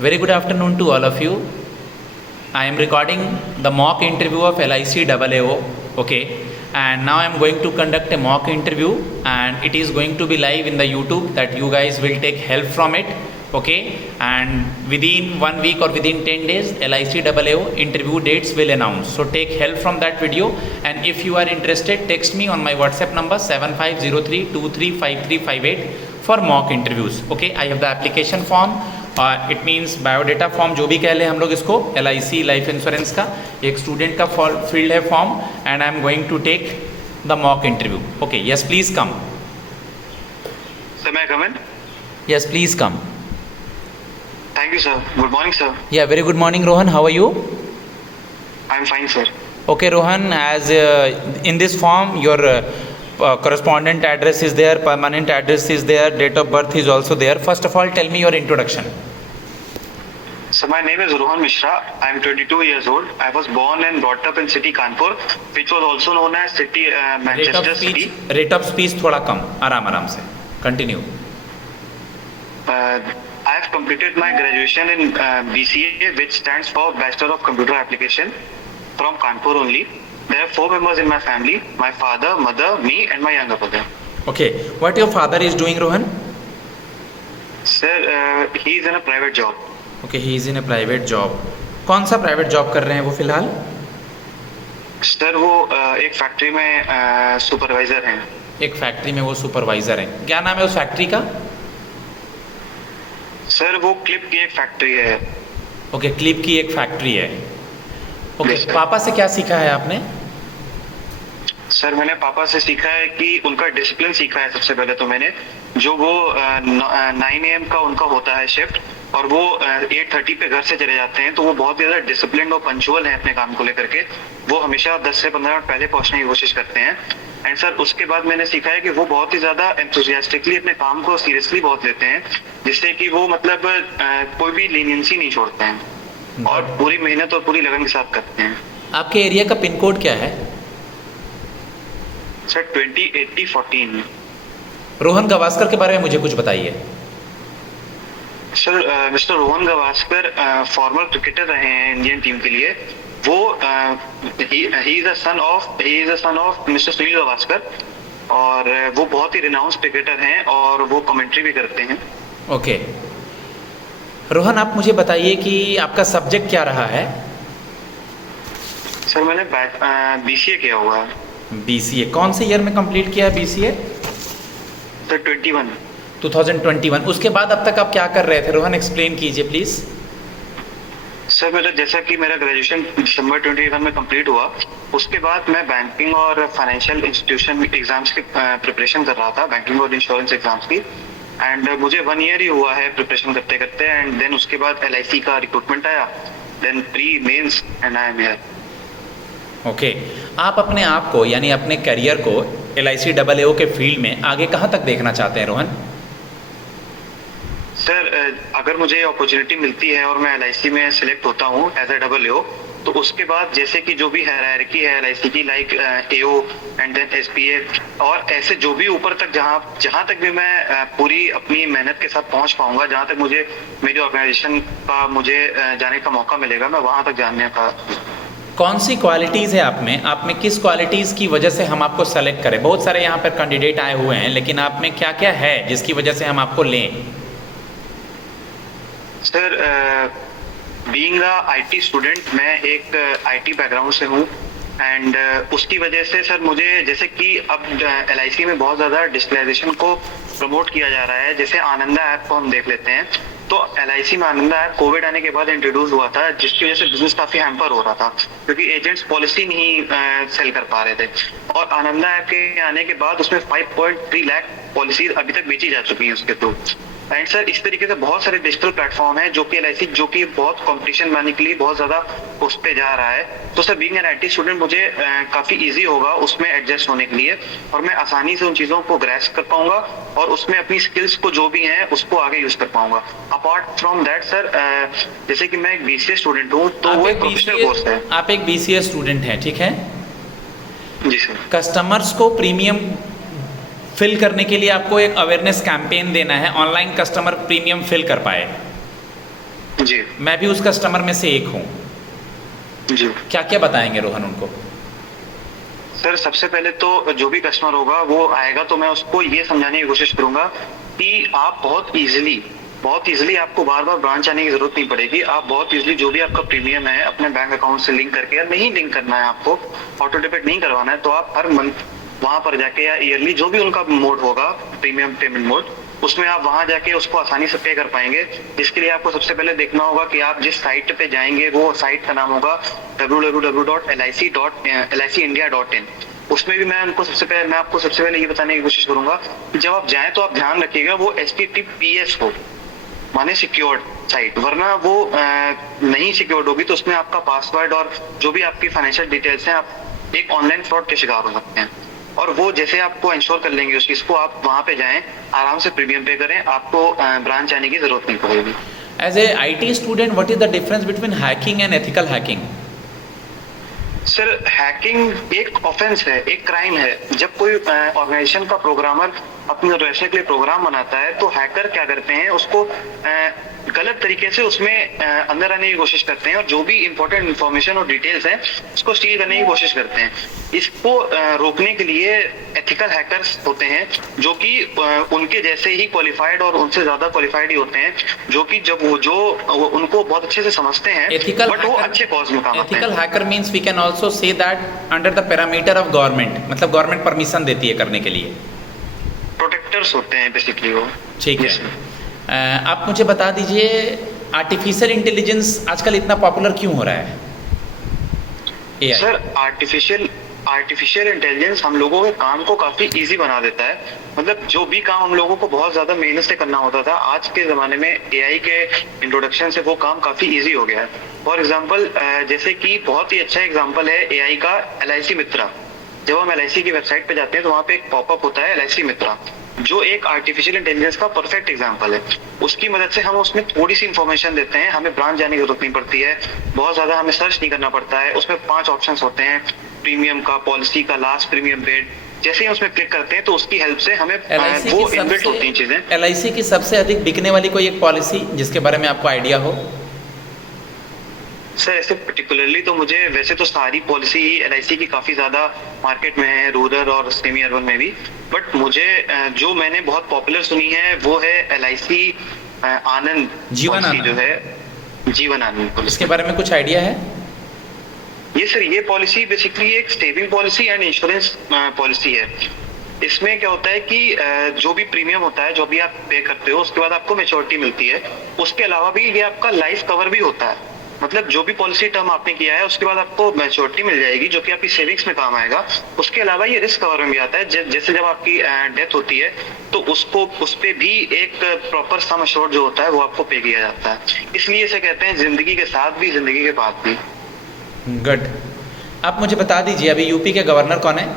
Very good afternoon to all of you. I am recording the mock interview of LIC AAO. Okay, and now I am going to conduct a mock interview, and it is going to be live in the YouTube that you guys will take help from it. Okay, and within 1 week or within 10 days, LIC AAO interview dates will announce. So take help from that video, and if you are interested, text me on my WhatsApp number 7503235358 for mock interviews. Okay, I have the application form. It means biodata form जो भी कह लें हम लोग इसको LIC life insurance का एक student का फील्ड है form, and I am going to take the mock interview. Okay, yes please come. Sir, may I come in? Yes please come. Thank you, sir. Good morning, sir. Yeah very good morning Rohan, how are you? I'm fine, sir. Okay Rohan, as in this form your correspondent address is there, permanent address is there, date of birth is also there. First of all, tell me your introduction. So my name is Rohan Mishra. I am 22 years old. I was born and brought up in city Kanpur, which was also known as city Manchester City. Rate of speech थोड़ा कम, आराम से. Continue. I have completed my graduation in BCA, which stands for Bachelor of Computer Application, from Kanpur only. There are 4 members in my family: my father, mother, me, and my younger brother. Okay, what your father is doing, Rohan? Sir, he is in a private job. Okay, he is in a private job. कौन सा private job कर रहे हैं वो फिलहाल? Sir वो एक factory में सुपरवाइजर हैं. एक फैक्ट्री में वो सुपरवाइजर हैं. क्या नाम है उस फैक्ट्री का? सर वो क्लिप की एक फैक्ट्री है. ओके, क्लिप की एक फैक्ट्री है. Okay, Yes, sir. पापा से क्या सीखा है आपने? सर मैंने पापा से सीखा है कि उनका डिसिप्लिन सीखा है. सबसे पहले तो मैंने जो वो 9 AM का उनका होता है शिफ्ट, और वो 8:30 पे घर से चले जाते हैं, तो वो बहुत ज़्यादा डिसिप्लिन और पंचुअल हैं अपने काम को लेकर के. वो हमेशा 10 से 15 मिनट पहले पहुंचने की कोशिश करते हैं. एंड सर उसके बाद मैंने सीखा है कि वो बहुत ही ज़्यादा एंथुसियास्टिकली अपने काम को सीरियसली बहुत लेते हैं, जिससे कि वो मतलब कोई भी लीनियंसी नहीं छोड़ते हैं और पूरी मेहनत और पूरी लगन के साथ करते हैं. आपके एरिया का पिन कोड क्या है? सर 208014. रोहन गवास्कर के बारे में मुझे कुछ बताइए. Sir mister Rohan Gavaskar farmer cricketer रहे हैं इंडियन टीम के लिए. वो he is a son of mister Sunil Gavaskar, और वो बहुत ही रिनाउंस क्रिकेटर हैं और वो कमेंट्री भी करते हैं. ओके रोहन, आप मुझे बताइए कि आपका सब्जेक्ट क्या रहा है? सर मैंने BCA किया हुआ है. BCA कौन से ईयर में कंप्लीट किया है BCA? सर 2021. उसके बाद अब तक आप क्या कर रहे थे रोहन, एक्सप्लेन कीजिए प्लीज. सर मेरा जैसा कि मेरा ग्रेजुएशन दिसंबर 2021 में कंप्लीट हुआ, उसके बाद मैं बैंकिंग और फाइनेंशियल इंस्टीट्यूशन एग्जाम्स की प्रिपरेशन कर रहा था, बैंकिंग और इंश्योरेंस एग्जाम्स की. एंड मुझे 1 ईयर ही हुआ है प्रिपरेशन करते करते, एंड देन उसके बाद LIC का रिक्रूटमेंट आया, then pre mains, and I am here. Okay, आप अपने आप को यानी अपने करियर को LIC AAO के फील्ड में आगे कहाँ तक देखना चाहते हैं रोहन? सर अगर मुझे अपॉर्चुनिटी मिलती है और मैं LIC में सिलेक्ट होता हूँ एज ए AAO, तो उसके बाद जैसे कि जो भी हायरार्की है LIC की, like AO and then SPA, और ऐसे जो भी ऊपर तक जहाँ तक भी मैं पूरी अपनी मेहनत के साथ पहुँच पाऊंगा, जहाँ तक मुझे मेरी ऑर्गेनाइजेशन का मुझे जाने का मौका मिलेगा, मैं वहाँ तक जाने का. कौन सी क्वालिटीज़ है आप में किस क्वालिटीज़ की वजह से हम आपको सेलेक्ट करें? बहुत सारे यहाँ पर कैंडिडेट आए हुए हैं, लेकिन आप में क्या क्या है जिसकी वजह से हम आपको लें? Sir being a IT student, मैं एक IT बैकग्राउंड से हूँ, एंड उसकी वजह से सर मुझे, जैसे कि अब LIC में बहुत ज़्यादा डिजिटलाइजेशन को प्रमोट किया जा रहा है. जैसे आनंदा ऐप को हम देख लेते हैं, तो LIC में आनंदा ऐप कोविड आने के बाद इंट्रोड्यूस हुआ था, जिसकी वजह से बिजनेस काफ़ी हैम्पर हो रहा था, क्योंकि एजेंट्स पॉलिसी नहीं सेल कर पा रहे थे. और आनंदा ऐप के आने के बाद उसमें 5.3 लाख पॉलिसी अभी तक बेची जा चुकी हैं उसके थ्रू. एंड सर इस तरीके से बहुत सारे डिजिटल प्लेटफॉर्म है जो कि LIC, जो कि बहुत कंपटीशन बनाने के लिए बहुत ज़्यादा उस पे जा रहा है. तो sir being an IT student मुझे काफ़ी इजी होगा उसमें एडजस्ट होने के लिए, और मैं आसानी से उन चीज़ों को ग्रैस्प कर पाऊंगा और उसमें अपनी स्किल्स को जो भी हैं उसको आगे यूज़ कर पाऊंगा. अपार्ट फ्रॉम दैट सर, जैसे कि मैं एक BCA स्टूडेंट हूँ, तो वो एक प्रोफेशनल कोर्स है. आप एक BCA स्टूडेंट हैं, ठीक है? जी सर. कस्टमर्स को प्रीमियम फिल करने के लिए आपको एक अवेयरनेस कैंपेन देना है, ऑनलाइन कस्टमर प्रीमियम फिल कर पाए. जी मैं भी उस कस्टमर में से एक हूँ, जी। क्या क्या बताएंगे रोहन उनको? सर सबसे पहले तो जो भी कस्टमर होगा वो आएगा तो मैं उसको ये समझाने की कोशिश करूंगा कि आप बहुत इजीली आपको बार बार ब्रांच आने की जरूरत नहीं पड़ेगी। आप बहुत इजीली जो भी आपका प्रीमियम है अपने बैंक अकाउंट से लिंक करके, या नहीं लिंक करना है आपको, ऑटो डेबिट नहीं करवाना है, तो आप हर मंथ वहां पर जाके या ईयरली जो भी उनका मोड होगा, प्रीमियम पेमेंट मोड, उसमें आप वहां जाके उसको आसानी से पे कर पाएंगे। इसके लिए आपको सबसे पहले देखना होगा कि आप जिस साइट पे जाएंगे वो साइट का नाम होगा www.licindia.in। उसमें भी मैं आपको सबसे पहले ये बताने की कोशिश करूंगा कि जब आप जाएं तो आप ध्यान रखिएगा वो HTTPS हो, माने सिक्योर्ड साइट, वरना वो नहीं सिक्योर्ड होगी तो उसमें आपका पासवर्ड और जो भी आपकी फाइनेंशियल डिटेल्स हैं, आप एक ऑनलाइन फ्रॉड के शिकार हो सकते हैं। और वो जैसे आपको इंश्योर कर लेंगे उस चीज को, आप वहां पे जाएं, आराम से प्रीमियम पे करें, आपको ब्रांच आने की जरूरत नहीं पड़ेगी। As a IT student, what is the difference between hacking and ethical hacking? Sir hacking एक ऑफेंस है, एक क्राइम है। जब कोई ऑर्गेनाइजेशन का प्रोग्रामर अपनी ऑर्गेनाइजेशन के लिए प्रोग्राम बनाता है तो हैकर क्या करते हैं, उसको गलत तरीके से उसमें अंदर आने की कोशिश करते हैं और जो भी इंपॉर्टेंट इन्फॉर्मेशन और डिटेल्स हैं उसको स्टील करने की कोशिश करते हैं। इसको रोकने के लिए एथिकल हैकर्स होते हैं जो कि उनके जैसे ही क्वालिफाइड और उनसे ज्यादा क्वालिफाइड ही होते हैं, जो कि जब वो उनको बहुत अच्छे से समझते हैं, बट वो अच्छे कॉज में काम आते हैं। Ethical hacker means we can also say that under the parameter of government, मतलब गवर्नमेंट परमिशन देती है करने के लिए, प्रोटेक्टर्स होते हैं बेसिकली वो। ठीक है। आप मुझे बता दीजिए, आर्टिफिशियल इंटेलिजेंस आजकल इतना पॉपुलर क्यों हो रहा है? AI। सर आर्टिफिशियल इंटेलिजेंस हम लोगों के काम को काफी इजी बना देता है। मतलब जो भी काम हम लोगों को बहुत ज्यादा मेहनत से करना होता था, आज के जमाने में AI के इंट्रोडक्शन से वो काम काफी इजी हो गया है। फॉर एग्जांपल जैसे कि बहुत ही अच्छा एग्जांपल है AI का LIC मित्रा। जब हम LIC की वेबसाइट पे जाते हैं तो वहाँ पे एक पॉपअप होता है LIC मित्रा, जो एक आर्टिफिशियल इंटेलिजेंस का परफेक्ट एग्जांपल है। उसकी मदद से हम उसमें थोड़ी सी इंफॉर्मेशन देते हैं, हमें ब्रांच जाने की जरूरत नहीं पड़ती है, बहुत ज्यादा हमें सर्च नहीं करना पड़ता है। उसमें 5 ऑप्शंस होते हैं, प्रीमियम का, पॉलिसी का, लास्ट प्रीमियम पेड। जैसे ही उसमें क्लिक करते हैं तो उसकी हेल्प से हमें वो इनबिल्ट होती हैं चीजें। LIC की सबसे अधिक बिकने वाली कोई एक पॉलिसी जिसके बारे में आपको आइडिया हो? सर ऐसे पर्टिकुलरली तो मुझे, वैसे तो सारी पॉलिसी ही LIC की काफी ज्यादा मार्केट में है, रूरल और सेमी अर्बन में भी, बट मुझे जो मैंने बहुत पॉपुलर सुनी है वो है LIC आनंद जीवन पॉलिसी, जो है जीवन आनंद पॉलिसी। इसके बारे में कुछ आइडिया है? ये सर, ये पॉलिसी बेसिकली एक saving policy and insurance policy है। इसमें क्या होता है कि जो भी प्रीमियम होता है, जो भी आप पे करते हो, उसके बाद आपको मैच्योरिटी मिलती है। उसके अलावा भी ये आपका लाइफ कवर भी होता है। मतलब जो भी पॉलिसी टर्म आपने किया है उसके बाद आपको मैच्योरिटी मिल जाएगी जो कि आपकी सेविंग्स में काम आएगा। उसके अलावा ये रिस्क कवर में भी आता है। जैसे जब आपकी डेथ होती है तो उस पे भी एक प्रॉपर सम एश्योर्ड जो होता है वो आपको पे किया जाता है। इसलिए इसे कहते हैं जिंदगी के साथ भी, जिंदगी के बाद भी। गुड। आप मुझे बता दीजिए, अभी यूपी के गवर्नर कौन है?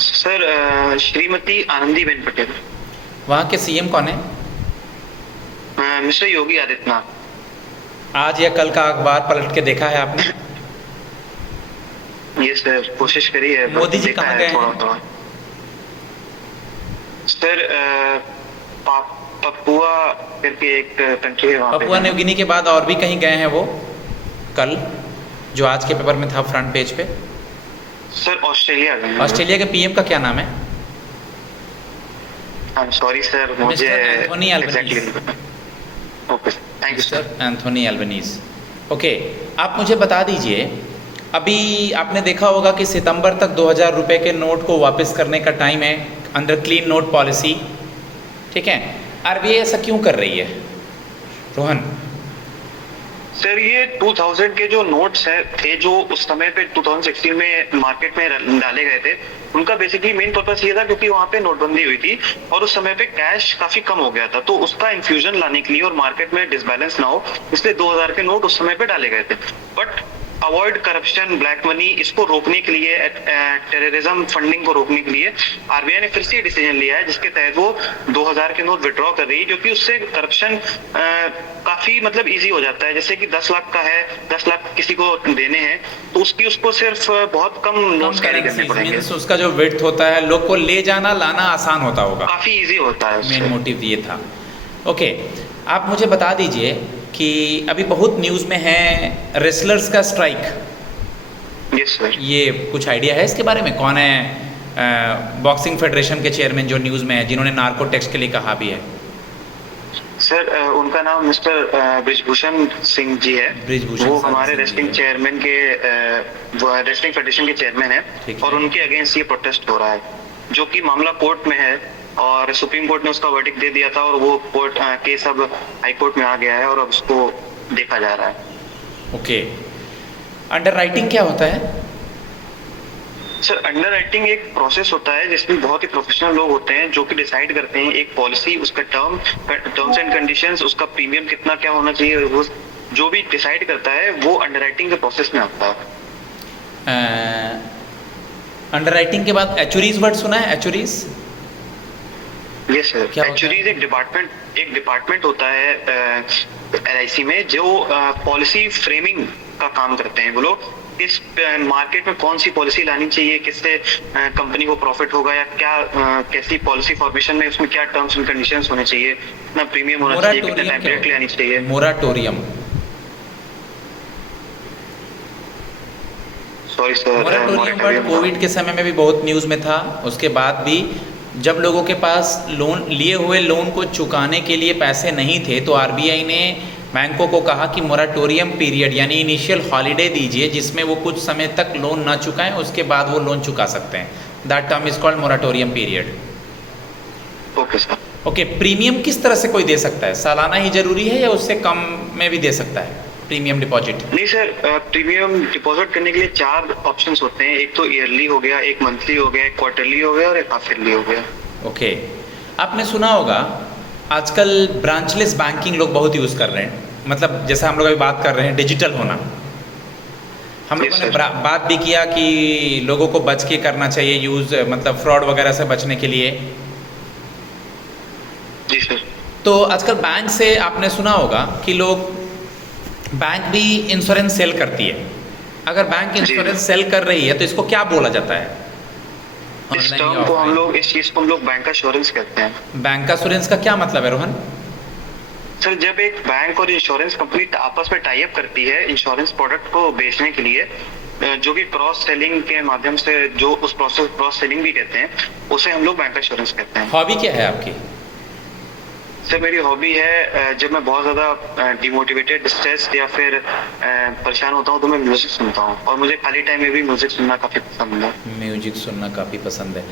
सर श्रीमती आनंदीबेन पटेल। वहाँ के CM कौन है? मिस्टर योगी आदित्यनाथ। आज या कल का अखबार पलट के देखा है आपने? ये सर कोशिश करी है। मोदी जी कहाँ गए हैं? सर पपुआ करके एक कंट्री है वहाँ पे। पपुआ न्यू गिनी के बाद और भी कहीं गए हैं वो कल, जो आज के पेपर में था फ्रंट पेज पे? सर ऑस्ट्रेलिया गए हैं। ऑस्ट्रेलिया के PM का क्या नाम है? आई एम सॉरी सर, मुझे Anthony Albanese. Okay, thank you sir. Anthony Albanese. Okay, आप मुझे बता दीजिए, अभी आपने देखा होगा कि सितंबर तक 2000 रुपये के नोट को वापस करने का टाइम है अंडर क्लीन नोट पॉलिसी, ठीक है? RBI ऐसा क्यों कर रही है रोहन? सर ये 2000 के जो नोट्स थे जो उस समय पे 2016 में मार्केट में डाले गए थे, उनका बेसिकली मेन पर्पस ये था क्योंकि वहाँ पे नोटबंदी हुई थी और उस समय पे कैश काफी कम हो गया था, तो उसका इन्फ्यूजन लाने के लिए और मार्केट में डिसबैलेंस ना हो, इसलिए 2000 के नोट उस समय पे डाले गए थे। But avoid corruption, black money, इसको रोकने के लिए, टेररिज्म फंडिंग को रोकने के लिए RBI ने फिर से ये डिसीजन लिया है जिसके तहत वो 2000 के नोट विड्रॉ कर रही है, क्योंकि उससे करप्शन काफी मतलब इजी हो जाता है। जैसे कि 10 लाख का है, 10 लाख किसी को देने हैं तो उसको सिर्फ बहुत कम नोट्स कैरी करने पड़ेंगे। उसका जो विड्थ होता है, लोग को ले जाना लाना आसान होता होगा, काफी इजी होता है। मेन मोटिव ये था। ओके, आप मुझे बता दीजिए कि अभी बहुत न्यूज़ में है रेसलर्स का स्ट्राइक। Yes sir. ये कुछ आइडिया है इसके बारे में? कौन है बॉक्सिंग फेडरेशन के चेयरमैन जो न्यूज़ में है, जिन्होंने नार्को टैक्स के लिए कहा भी है? सर उनका नाम मिस्टर ब्रिजभूषण सिंह जी है। ब्रिजभूषण वो सिंह हमारे जी रेसलिंग है। चेयरमैन के रेसलिंग फेडरेशन के चेयरमैन ठीक है है। और उनके अगेंस्ट ये प्रोटेस्ट हो रहा है, जो कि मामला कोर्ट में है और सुप्रीम कोर्ट ने उसका वर्डिक्ट दे दिया था और वो कोर्ट केस अब हाई कोर्ट में आ गया है और अब उसको देखा जा रहा है। ओके, अंडर राइटिंग क्या होता है? सर अंडर राइटिंग एक प्रोसेस होता है जिसमें बहुत ही प्रोफेशनल लोग होते हैं जो कि डिसाइड करते हैं एक पॉलिसी, उसका टर्म्स एंड कंडीशंस, उसका प्रीमियम कितना क्या होना चाहिए, वो जो भी डिसाइड करता है वो अंडर राइटिंग के प्रोसेस में आता है। अंडर राइटिंग के बाद एचुरीज वर्ड सुना है? एचुरीज यस सर। क्या होता है? एक्चुअली एक डिपार्टमेंट होता है एलआईसी में जो पॉलिसी फ्रेमिंग का काम करते हैं। वो लोग इस मार्केट में कौन सी पॉलिसी लानी चाहिए, किससे कंपनी को प्रॉफिट होगा, या क्या कैसी पॉलिसी फॉर्मेशन में उसमें क्या टर्म्स एंड कंडीशंस होने चाहिए, कितना प्रीमियम होना चाहिए, कितना टाइम पीरियड के लिए आनी चाहिए। Moratorium. Sorry sir. Moratorium word Covid के समय में भी बहुत न्यूज़ में था। उसके बाद भी जब लोगों के पास लोन लिए हुए लोन को चुकाने के लिए पैसे नहीं थे तो आरबीआई ने बैंकों को कहा कि मोराटोरियम पीरियड यानी इनिशियल हॉलीडे दीजिए जिसमें वो कुछ समय तक लोन ना चुकाएं, उसके बाद वो लोन चुका सकते हैं। That term is called moratorium period. Okay sir. Okay, premium किस तरह से कोई दे सकता है? सालाना ही जरूरी है या उससे कम में भी दे सकता है प्रीमियम डिपॉजिट? नहीं सर, प्रीमियम डिपॉजिट करने के लिए 4 ऑप्शंस होते हैं। एक तो ईयरली हो गया, एक मंथली हो गया, एक क्वार्टरली हो गया और एक हाफ ईयरली हो गया। ओके, आपने सुना होगा आजकल ब्रांचलेस बैंकिंग लोग बहुत यूज़ कर रहे हैं, मतलब जैसा हम लोग अभी बात कर रहे हैं डिजिटल होना। हम लोगों ने बात भी किया कि लोगों को बच के करना चाहिए यूज़, मतलब फ्रॉड वगैरह से बचने के लिए। जी सर। तो आजकल बैंक से आपने सुना होगा कि लोग, बैंक भी इंश्योरेंस सेल करती है। अगर बैंक इंश्योरेंस सेल कर रही है तो इसको क्या बोला जाता है? इस टर्म को हम लोग, इस चीज को हम लोग बैंक एश्योरेंस कहते हैं। बैंक एश्योरेंस का क्या मतलब है रोहन? सर जब एक बैंक और इंश्योरेंस कंपनी आपस में टाई अप करती है इंश्योरेंस प्रोडक्ट को बेचने के लिए, जो कि क्रॉस सेलिंग के माध्यम से, जो उस प्रोसेस क्रॉस सेलिंग भी कहते हैं, उसे हम लोग बैंक एश्योरेंस कहते हैं। हॉबी क्या है आपकी? सर मेरी हॉबी है, जब मैं बहुत ज़्यादा डिमोटिवेटेड, स्ट्रेस्ड या फिर परेशान होता हूँ तो मैं म्यूजिक सुनता हूँ और मुझे खाली टाइम में भी म्यूजिक सुनना काफ़ी पसंद है। म्यूजिक सुनना काफ़ी पसंद है।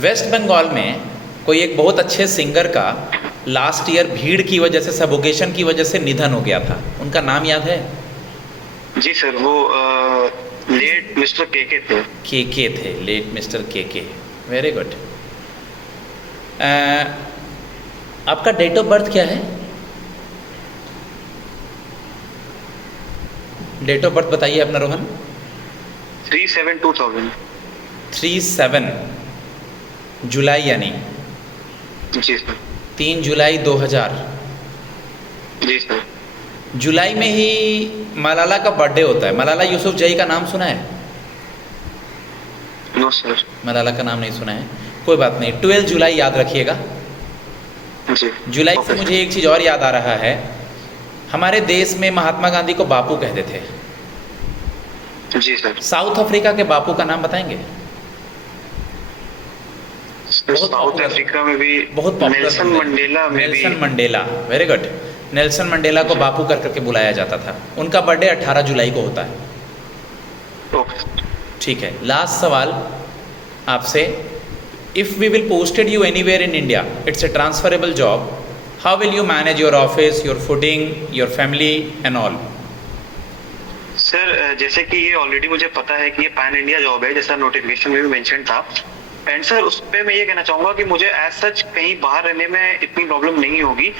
वेस्ट बंगाल में कोई एक बहुत अच्छे सिंगर का लास्ट ईयर भीड़ की वजह से, सफोकेशन की वजह से निधन हो गया था। उनका नाम याद है? जी सर, वो लेट मिस्टर केके थे। केके थे, late mister KK. Very good. आपका डेट ऑफ बर्थ क्या है? डेट ऑफ बर्थ बताइए अपना रोहन। 37-2000। 37 जुलाई यानी? जी सर। 3 जुलाई 2000। जी सर। जुलाई में ही मलाला का बर्थडे होता है। मलाला यूसुफजई का नाम सुना है? No sir. मलाला का नाम नहीं सुना है, कोई बात नहीं। 12 जुलाई याद रखिएगा। जी। जुलाई से मुझे एक चीज़ और याद आ रहा है, हमारे देश में महात्मा गांधी को बापू कहते थे। जी सर। साउथ अफ्रीका के बापू का नाम बताएंगे? साउथ अफ्रीका में भी बहुत पॉपुलर, नेल्सन मंडेला में भी। Nelson Mandela, very good. Nelson Mandela को बापू कर करके बुलाया जाता था। उनका बर्थडे 18 जुलाई को होता है। ओके ठीक है, लास्ट सवाल आपसे। If we will posted you anywhere in India, it's a transferable job, how will you manage your office, your fooding, your family and all? Sir जैसे कि ये ऑलरेडी मुझे पता है कि ये पैन इंडिया जॉब है, जैसा नोटिफिकेशन में भी मेंशन था। एंड सर उस पे मैं ये कहना चाहूँगा कि मुझे एज सच कहीं बाहर रहने में इतनी प्रॉब्लम नहीं होगी,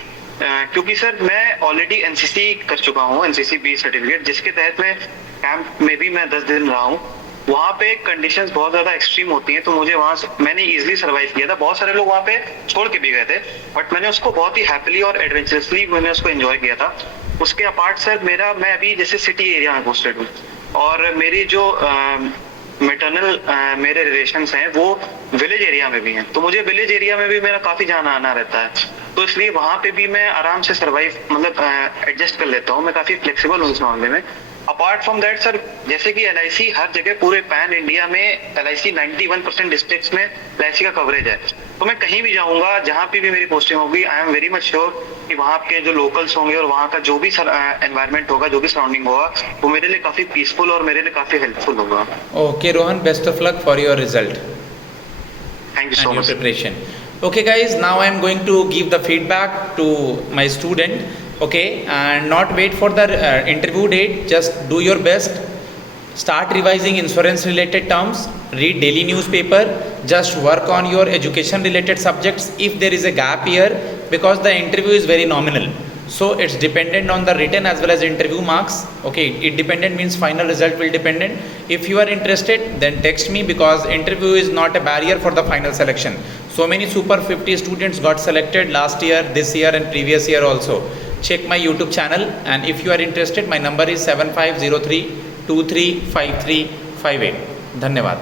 क्योंकि सर मैं ऑलरेडी एनसीसी कर चुका हूँ, एनसीसी बी सर्टिफिकेट, जिसके तहत मैं कैंप में भी मैं 10 दिन रहा हूँ। वहाँ पे कंडीशंस बहुत ज़्यादा एक्सट्रीम होती हैं, तो मुझे वहाँ मैंने इजीली सर्वाइव किया था। बहुत सारे लोग वहाँ पे छोड़ के भी गए थे, बट मैंने उसको बहुत ही हैप्पीली और एडवेंचरसली मैंने उसको एंजॉय किया था। उसके अपार्ट सर मैं अभी जैसे सिटी एरिया में पोस्टेड हूँ और मेरी जो मेटरनल मेरे रिलेशंस हैं वो विलेज एरिया में भी हैं, तो मुझे विलेज एरिया में भी मेरा काफी जाना आना रहता है, तो इसलिए वहां पे भी मैं आराम से सरवाइव मतलब एडजस्ट कर लेता हूँ, मैं काफी फ्लेक्सिबल हूँ इस मामले में। अपार्ट फ्रॉम दैट सर, जैसे कि एलआईसी हर जगह पूरे पैन इंडिया में एलआईसी 91% डिस्ट्रिक्ट्स में एलआईसी का कवरेज है, तो मैं कहीं भी जाऊंगा जहां पे भी मेरी पोस्टिंग होगी, I am very much sure कि वहाँ के जो लोकल्स होंगे और वहाँ का जो भी एनवायरनमेंट होगा, जो भी सराउंडिंग होगा, वो मेरे लिए काफी पीसफुल और मेरे लिए काफी हेल्पफुल होगा। Okay, Rohan, best of luck for your result thank you and so your much. preparation. Okay, guys, now I am going to give the feedback to my student. Okay, and not wait for the interview date. Just do your best. Start revising insurance related terms. Read daily newspaper. Just work on your education related subjects. If there is a gap here, because the interview is very nominal, so it's dependent on the written as well as interview marks. Okay, it dependent means final result will dependent. If you are interested, then text me, because interview is not a barrier for the final selection. So many super 50 students got selected last year, this year and previous year also. Check my YouTube channel, and if you are interested, my number is 7503 235358. धन्यवाद।